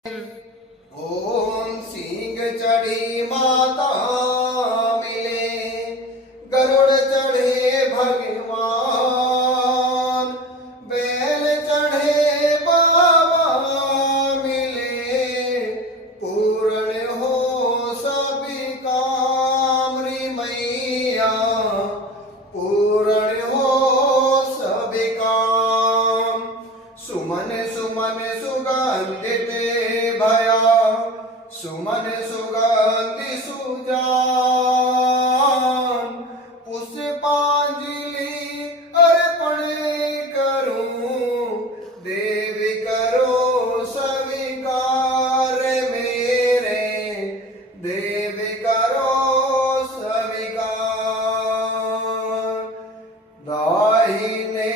ओम सिंह चढ़ी माता मिले, गरुड़ चढ़े भगवान, बैल चढ़े बाबा मिले, पूर्ण हो सभी काम रे मैया, पूर्ण हो सभी काम। सुमन सुमन सुगंधित भया, सुमन सुगंधि सुजान, पुष्पांजलि अर्पण करूं, देवी करो स्वीकार मेरे, देवी करो स्वीकार। दाहिने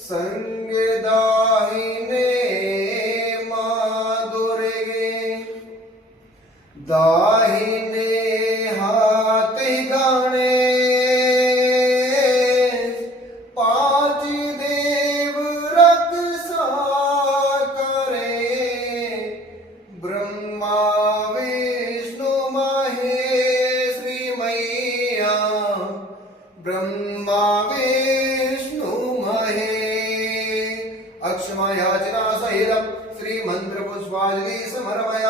संग दाहिने मां दुर्गे, दाहिने हाथ गणेश, पांच देव रक्षा करे, ब्रह्मा विष्णु महेश श्री मैया, ब्रह्मा विष्णु महेश। अक्षमा याचना सहितं श्री मंत्र पुष्पांजलि समर्पयामि।